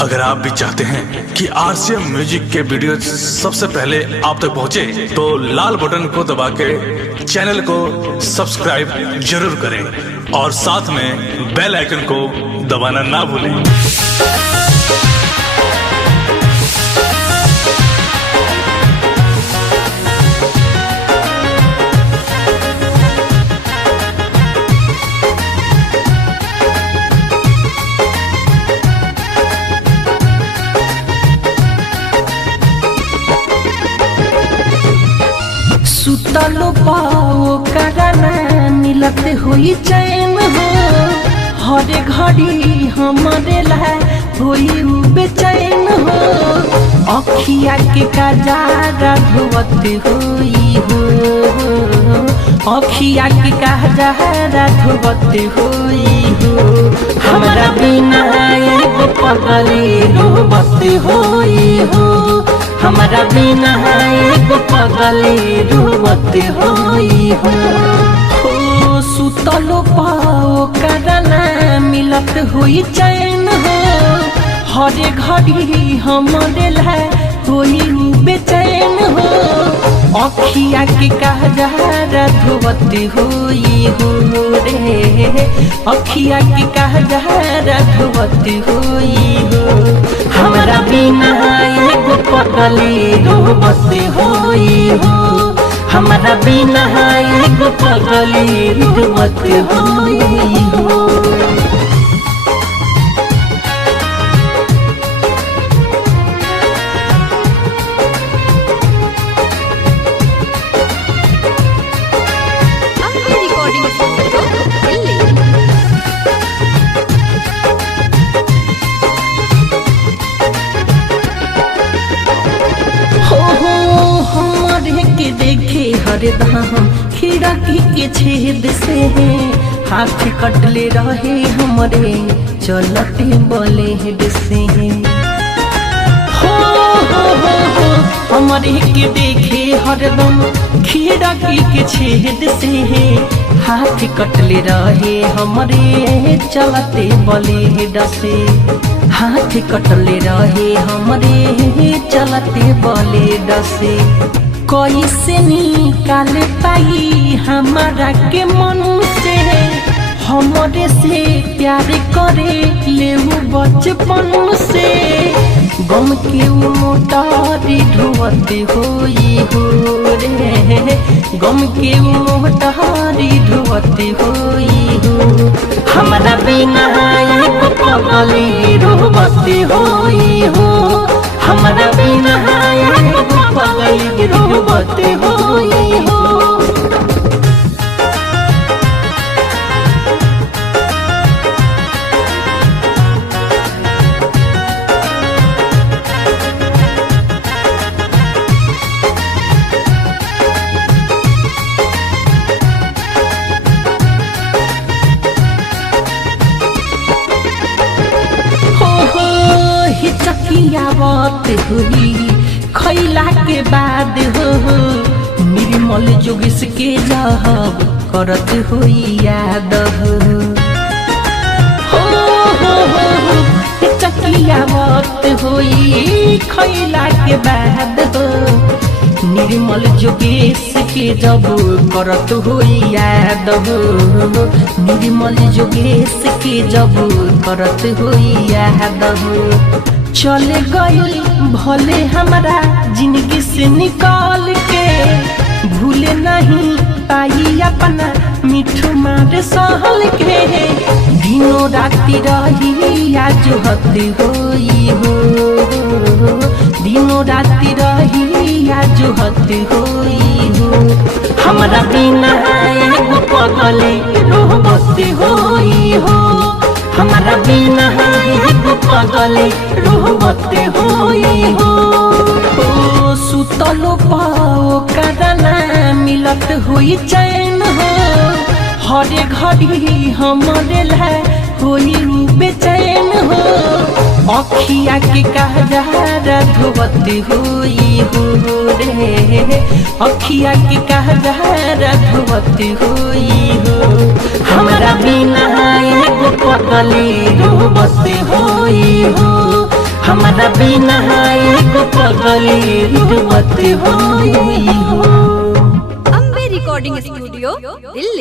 अगर आप भी चाहते हैं कि आरसीएम म्यूजिक के वीडियो सबसे पहले आप तक पहुंचे, तो लाल बटन को दबा के चैनल को सब्सक्राइब जरूर करें और साथ में बेल आइकन को दबाना ना भूलें। सुतलो पाओ करना मिलत हुई चैन हो, हर घड़ी हमारे ला हुई बेचैन हो। अखिया के कजारा धोवत हुई हो, अखिया के कजारा धोवत हुई हो। हमारा बिना एगो पगली रोवत हुई हो, हमारा बिना एगो पगली रोवत होई हो। सुतलो पाओ करना मिलत हुई चैन हो, हर घड़ी हमारे ला हुई बेचैन हो। अखिया के कजारा धोवत हुई हो रे, अखिया के कजारा धोवत हुई हो। हमारा बिना एगो पगली रोवत होई हो, हमारा बिना एगो पगली रोवत होई हो। देखे हरदम खिड़की के छेद से हाथ कटले रहे हमरे चलते ब्लेड से। हो हमरे के देखे हरदम खिड़की के छेद से हाथ कटले रहे हमरे चलते ब्लेड से। हाथ कटले रहे हमरे चलते ब्लेड से। कैसे निकाल पाई हमारा के मन से, हमरे से प्यार करे ले बचपन से। गम के मोटारी ढोवत होई हो रे, गम के मोटारी ढोवत होई हो। हमारा बिना एगो पगली रोवत होई हो, हमारा बिना एगो पगली रोवत होई हो। हिचकियावत हुई खैला के बाद हो, निर्मल जोगिस के जब करत हुई याद हो। हिचकियावत हुई खैला के बाद हो, निर्मल जोगेश के जब करत हुई याद हो। निर्मल जोगेश के जब करत हुई याद हो। चले गई भले हमारा जिंदगी से निकाल के, भूले नहीं पाई अपना मिठू मार सहल के। दिनों राती रही आज हद होई हो, दिनों राती रही आज हद होई हो। हमारा बिना एगो पगली रोवत होई हो, हमारा बिना एगो पगली रोवत होई हो। सुतलो पाओ करना मिलत हुई चैन हो, हर घड़ी हमारे ला हुई बेचैन हो। अखिया के कजारा धोवत हुई हो रे, अखिया के कजारा धोवत हुई हो। हमारा बिना एगो पगली रोवत होई हो, तोहरा बिना एगो पगली रुवत होई हो। Ambe recording studio Delhi.